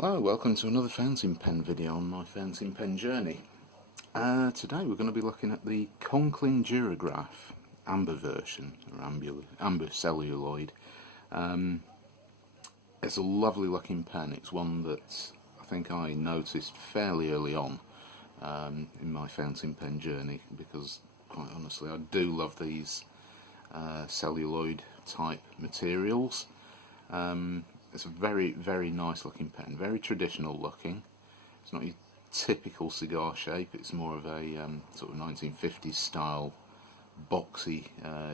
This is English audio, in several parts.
Hello, welcome to another fountain pen video on my fountain pen journey. Today we're going to be looking at the Conklin Duragraph amber version, or amber celluloid. It's a lovely looking pen. It's one that I think I noticed fairly early on in my fountain pen journey, because quite honestly I do love these celluloid type materials. It's a very, very nice looking pen, very traditional looking. It's not your typical cigar shape, it's more of a sort of 1950s style boxy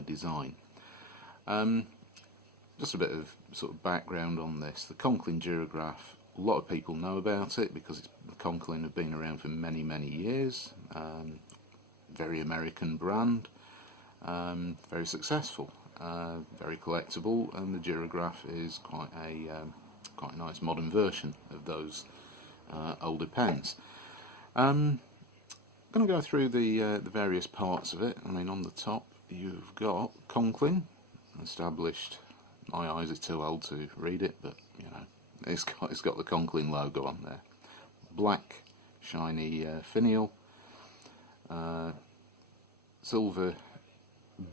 design. Just a bit of sort of background on this. The Conklin Duragraph, a lot of people know about it because the Conklin have been around for many, many years. Very American brand, very successful. Very collectible, and the Duragraph is quite a nice modern version of those older pens. I'm going to go through the various parts of it. I mean, on the top you've got Conklin, established. My eyes are too old to read it, but you know, it's got the Conklin logo on there. Black, shiny finial, silver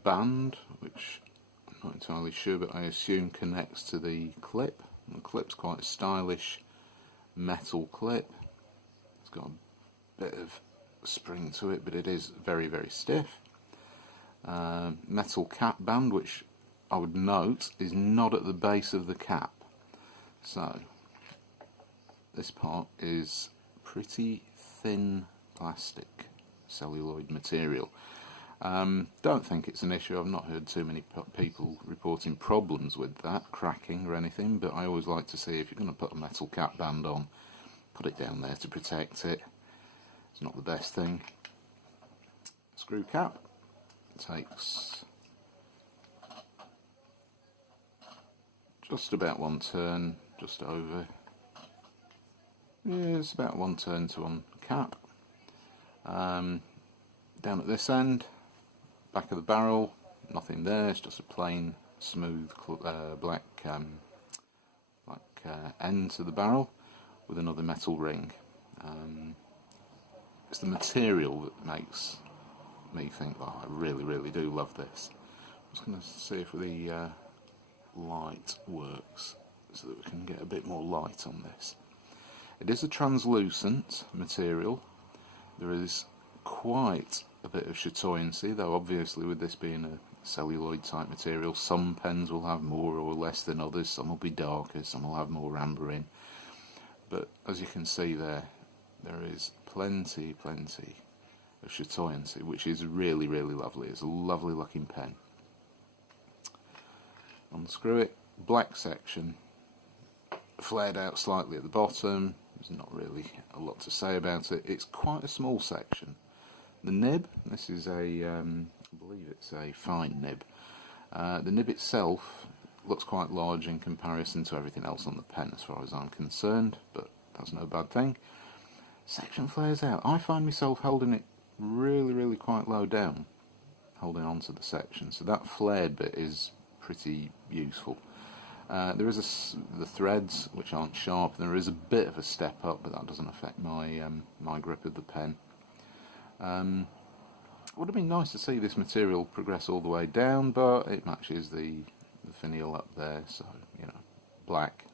band, which I'm not entirely sure, but I assume connects to the clip. And the clip's quite a stylish metal clip. It's got a bit of spring to it, but it is very, very stiff. Metal cap band, which I would note is not at the base of the cap. So this part is pretty thin plastic celluloid material. Don't think it's an issue. I've not heard too many people reporting problems with that, cracking or anything, but I always like to see, if you're going to put a metal cap band on, put it down there to protect it. It's not the best thing. Screw cap takes just about one turn, just over. Yeah, it's about one turn to uncap. Down at this end, back of the barrel, nothing there, it's just a plain smooth black end to the barrel with another metal ring. It's the material that makes me think, oh, I really, really do love this. I'm just going to see if the light works so that we can get a bit more light on this. It is a translucent material. There is quite a bit of chatoyancy, though obviously with this being a celluloid type material, some pens will have more or less than others. Some will be darker, some will have more amber in, but as you can see there is plenty of chatoyancy, which is really, really lovely. It's a lovely looking pen. Unscrew it, black section, flared out slightly at the bottom. There's not really a lot to say about it. It's quite a small section. The nib, this is I believe it's a fine nib. The nib itself looks quite large in comparison to everything else on the pen as far as I'm concerned, but that's no bad thing. Section flares out. I find myself holding it really, really quite low down, holding onto the section, so that flared bit is pretty useful. There is the threads, which aren't sharp. There is a bit of a step up, but that doesn't affect my my grip of the pen. Would have been nice to see this material progress all the way down, but it matches the finial up there, so you know, black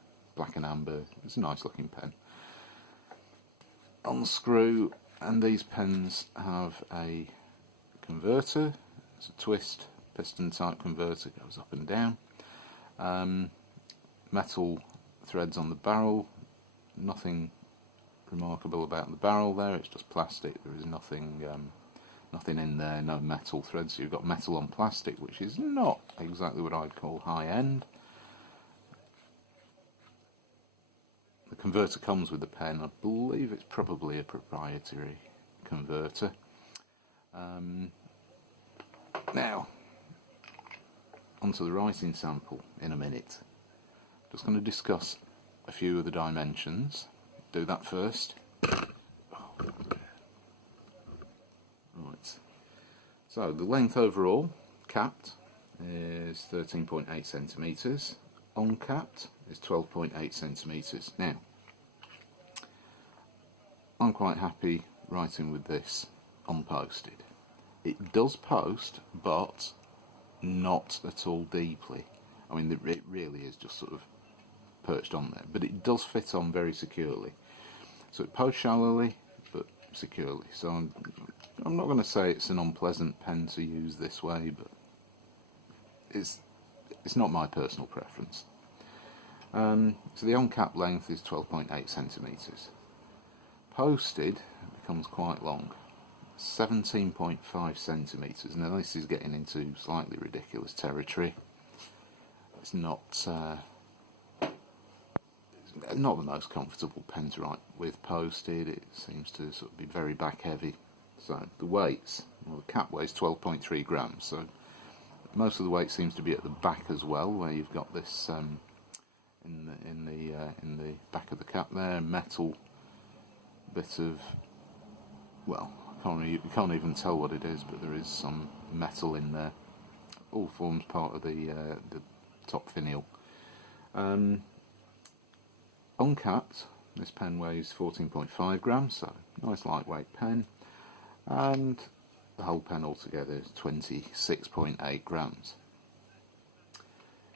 and amber. It's a nice looking pen. Unscrew, and these pens have a converter. It's a twist piston type converter, goes up and down. Metal threads on the barrel. Nothing remarkable about the barrel there, it's just plastic. There is nothing in there, no metal threads. So you've got metal on plastic, which is not exactly what I'd call high end. The converter comes with the pen. I believe it's probably a proprietary converter. Now onto the writing sample in a minute. Just going to discuss a few of the dimensions. Do that first. Right. So the length overall, capped, is 13.8 centimetres. Uncapped is 12.8 centimetres. Now, I'm quite happy writing with this unposted. It does post, but not at all deeply. I mean, it really is just sort of perched on there, but it does fit on very securely. So it posts shallowly, but securely. So I'm not going to say it's an unpleasant pen to use this way, but it's not my personal preference. So the on-cap length is 12.8 centimetres. Posted becomes quite long, 17.5 centimetres. Now this is getting into slightly ridiculous territory. It's not the most comfortable pen to write with posted. It seems to sort of be very back heavy. So the weights, well, the cap weighs 12.3 grams, so most of the weight seems to be at the back as well, where you've got this in the back of the cap there, metal bit of, well, you can't even tell what it is, but there is some metal in there. All forms part of the top finial. Uncapped, this pen weighs 14.5 grams, so nice lightweight pen, and the whole pen altogether is 26.8 grams.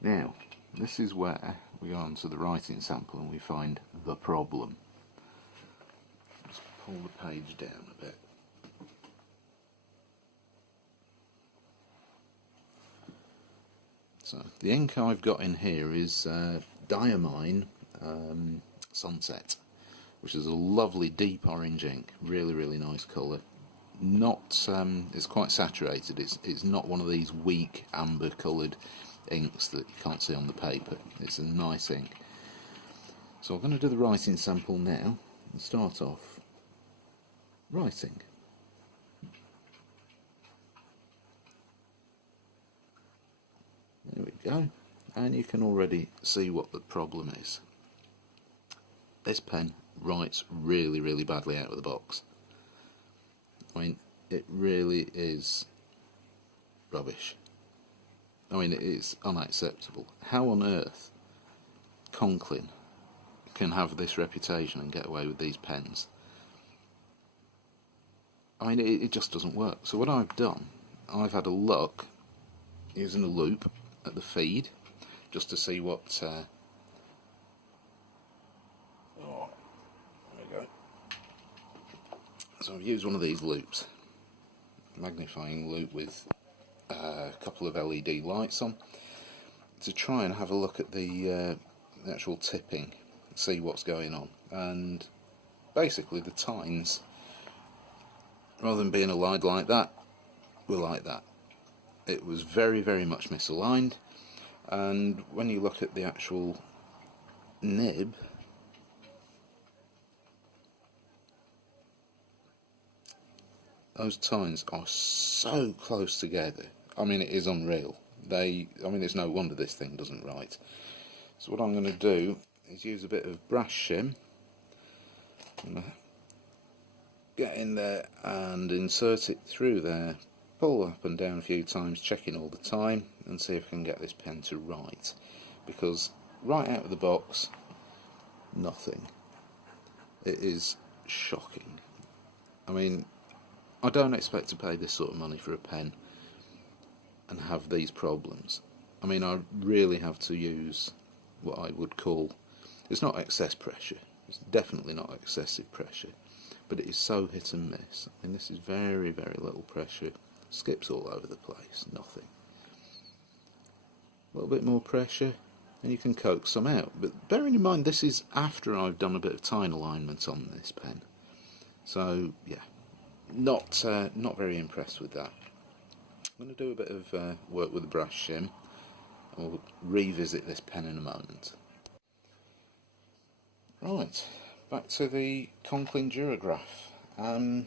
Now, this is where we go on to the writing sample and we find the problem. Just pull the page down a bit. So the ink I've got in here is Diamine Sunset, which is a lovely deep orange ink, really nice colour. Not it's quite saturated. It's not one of these weak amber coloured inks that you can't see on the paper. It's a nice ink. So I'm going to do the writing sample now and start off writing. There we go, and you can already see what the problem is. This pen writes really badly out of the box. I mean, it really is rubbish. I mean, it is unacceptable. How on earth Conklin can have this reputation and get away with these pens? I mean, it just doesn't work. So what I've done, I've had a look using a loop at the feed just to see what there we go. So I've used one of these loops, magnifying loop with a couple of LED lights on, to try and have a look at the actual tipping, see what's going on. And basically the tines, rather than being aligned like that, were like that. It was very much misaligned, and when you look at the actual nib, those tines are so close together. I mean, it is unreal. I mean, it's no wonder this thing doesn't write. So what I'm going to do is use a bit of brass shim. I'm going to get in there and insert it through there, pull up and down a few times, checking all the time, and see if I can get this pen to write. Because right out of the box, nothing. It is shocking. I mean, I don't expect to pay this sort of money for a pen and have these problems. I mean, I really have to use what I would call, it's not excess pressure, it's definitely not excessive pressure, but it is so hit and miss. I mean, this is very little pressure, skips all over the place, nothing. A little bit more pressure and you can coax some out, but bearing in mind this is after I've done a bit of tine alignment on this pen, so yeah, not very impressed with that. I'm going to do a bit of work with the brass shim. I'll revisit this pen in a moment. Right, back to the Conklin Duragraph. I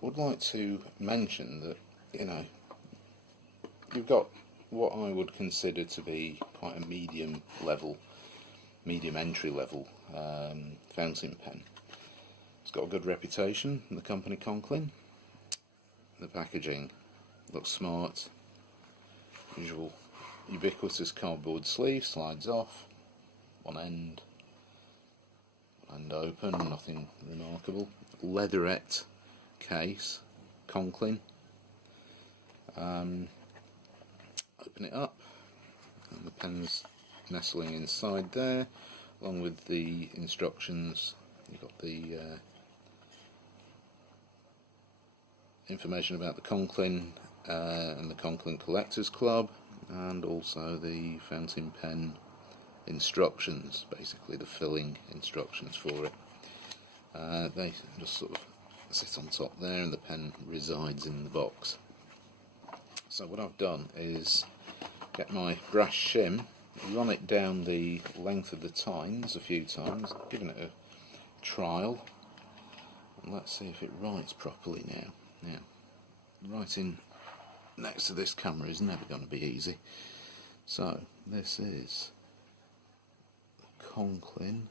would like to mention that, you know, you've got what I would consider to be quite a medium entry level fountain pen. It's got a good reputation in the company Conklin. The packaging looks smart. Usual ubiquitous cardboard sleeve, slides off, one end, and open, nothing remarkable. Leatherette case, Conklin. Open it up, and the pen's nestling inside there, along with the instructions. You've got the information about the Conklin and the Conklin Collectors Club, and also the fountain pen instructions, basically the filling instructions for it. They just sort of sit on top there, and the pen resides in the box. So what I've done is get my brass shim, run it down the length of the tines a few times, giving it a trial, and let's see if it writes properly now. Now, writing next to this camera is never going to be easy. So this is the Conklin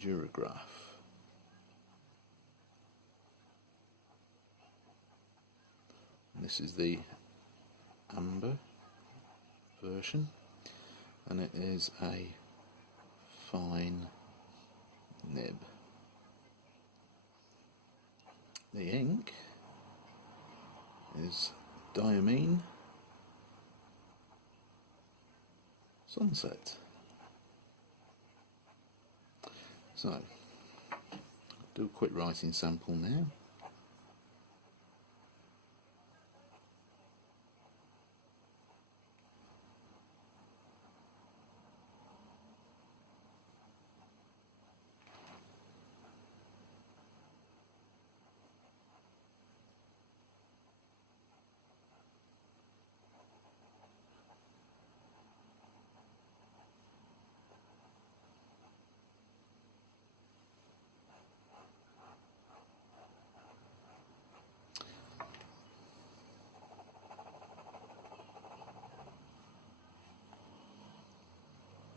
Duragraph. This is the amber version, and it is a fine nib. The ink is Diamine Sunset. So, do a quick writing sample now.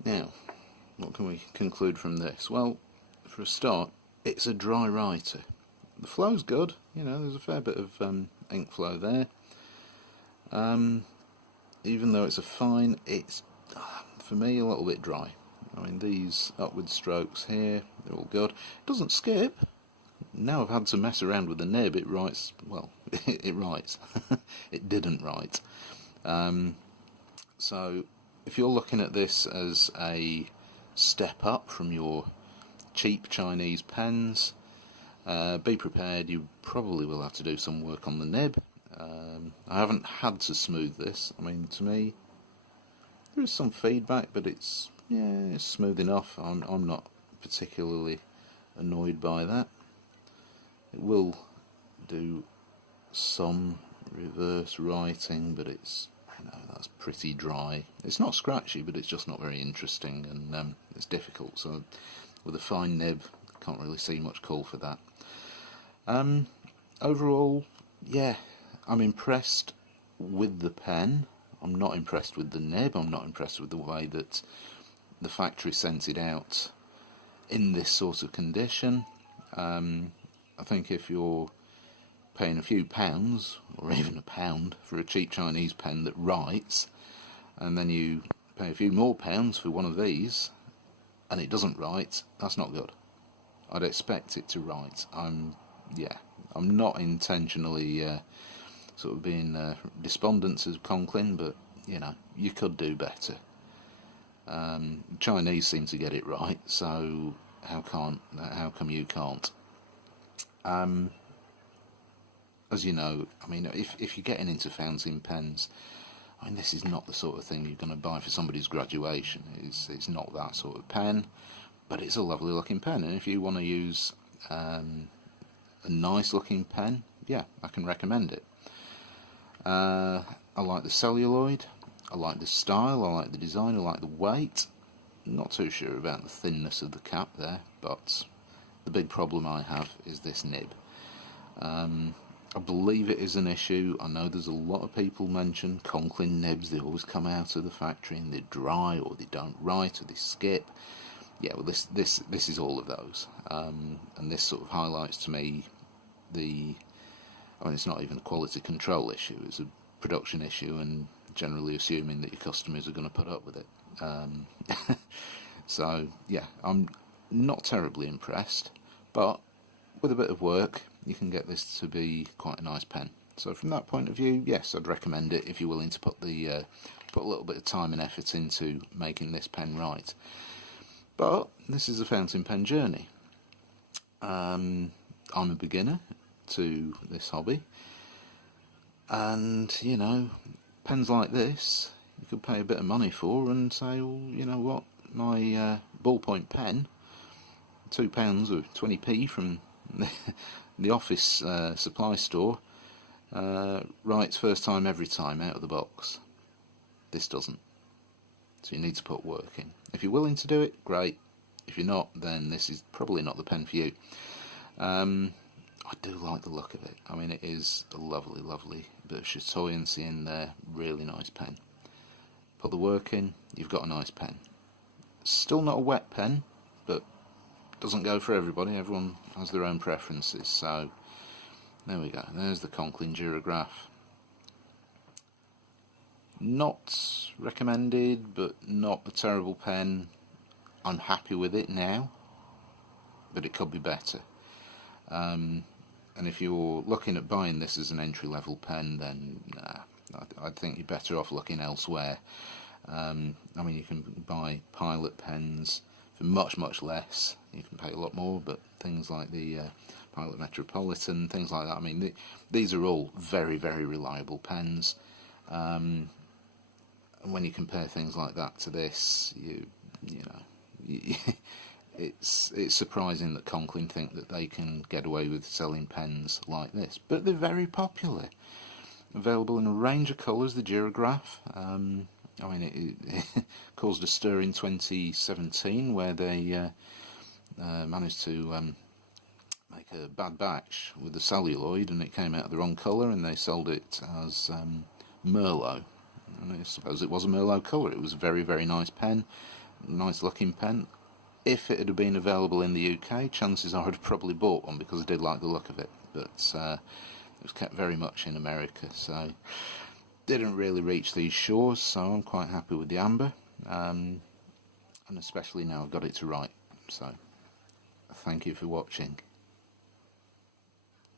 Now, what can we conclude from this? Well, for a start, it's a dry writer. The flow's good, you know, there's a fair bit of ink flow there. Even though it's a fine, it's, for me, a little bit dry. I mean, these upward strokes here, they're all good. It doesn't skip. Now I've had to mess around with the nib, it writes, well, it writes. It didn't write. So, if you're looking at this as a step up from your cheap Chinese pens, be prepared, you probably will have to do some work on the nib. I haven't had to smooth this. I mean, to me, there is some feedback, but it's smooth enough. I'm not particularly annoyed by that. It will do some reverse writing, but it's, that's pretty dry. It's not scratchy, but it's just not very interesting, and it's difficult. So with a fine nib, can't really see much call for that. Overall, yeah, I'm impressed with the pen. I'm not impressed with the nib. I'm not impressed with the way that the factory sent it out in this sort of condition. I think if you're paying a few pounds, or even £1, for a cheap Chinese pen that writes, and then you pay a few more pounds for one of these, and it doesn't write, that's not good. I'd expect it to write. I'm not intentionally sort of being despondent as Conklin, but you could do better. Chinese seem to get it right, so how come you can't? As you know, I mean, if you're getting into fountain pens, I mean, this is not the sort of thing you're going to buy for somebody's graduation. It's not that sort of pen, but it's a lovely looking pen, and if you want to use a nice looking pen, yeah, I can recommend it. I like the celluloid, I like the style, I like the design, I like the weight. Not too sure about the thinness of the cap there, but the big problem I have is this nib. I believe it is an issue. I know there's a lot of people mention Conklin nibs. They always come out of the factory and they're dry, or they don't write, or they skip. Yeah, well, this is all of those, and this sort of highlights to me I mean, it's not even a quality control issue. It's a production issue, and generally assuming that your customers are going to put up with it. So yeah, I'm not terribly impressed, but with a bit of work you can get this to be quite a nice pen. So from that point of view, yes, I'd recommend it if you're willing to put a little bit of time and effort into making this pen right. But this is a fountain pen journey. I'm a beginner to this hobby, and you know, pens like this you could pay a bit of money for and say, well, you know what, my ballpoint pen, £2 or 20p from the office supply store, writes first time every time out of the box. This doesn't. So you need to put work in. If you're willing to do it, great. If you're not, then this is probably not the pen for you. I do like the look of it. I mean, it is a lovely, lovely bit of chatoyancy in there. Really nice pen. Put the work in, you've got a nice pen. Still not a wet pen, but doesn't go for everybody. Everyone has their own preferences. So there we go. There's the Conklin Duragraph. Not recommended, but not a terrible pen. I'm happy with it now, but it could be better. And if you're looking at buying this as an entry-level pen, then nah, I think you're better off looking elsewhere. I mean, you can buy Pilot pens for much, much less. You can pay a lot more, but things like the Pilot Metropolitan, things like that, I mean, these are all very, very reliable pens. And when you compare things like that to this, you know, it's surprising that Conklin think that they can get away with selling pens like this, but they're very popular. Available in a range of colours, the Duragraph. I mean, it caused a stir in 2017 where they managed to make a bad batch with the celluloid, and it came out of the wrong colour, and they sold it as Merlot. And I suppose it was a Merlot colour. It was a very, very nice pen, nice looking pen. If it had been available in the UK, chances are I'd have probably bought one because I did like the look of it, but it was kept very much in America, so didn't really reach these shores. So I'm quite happy with the amber, and especially now I've got it to write. So thank you for watching.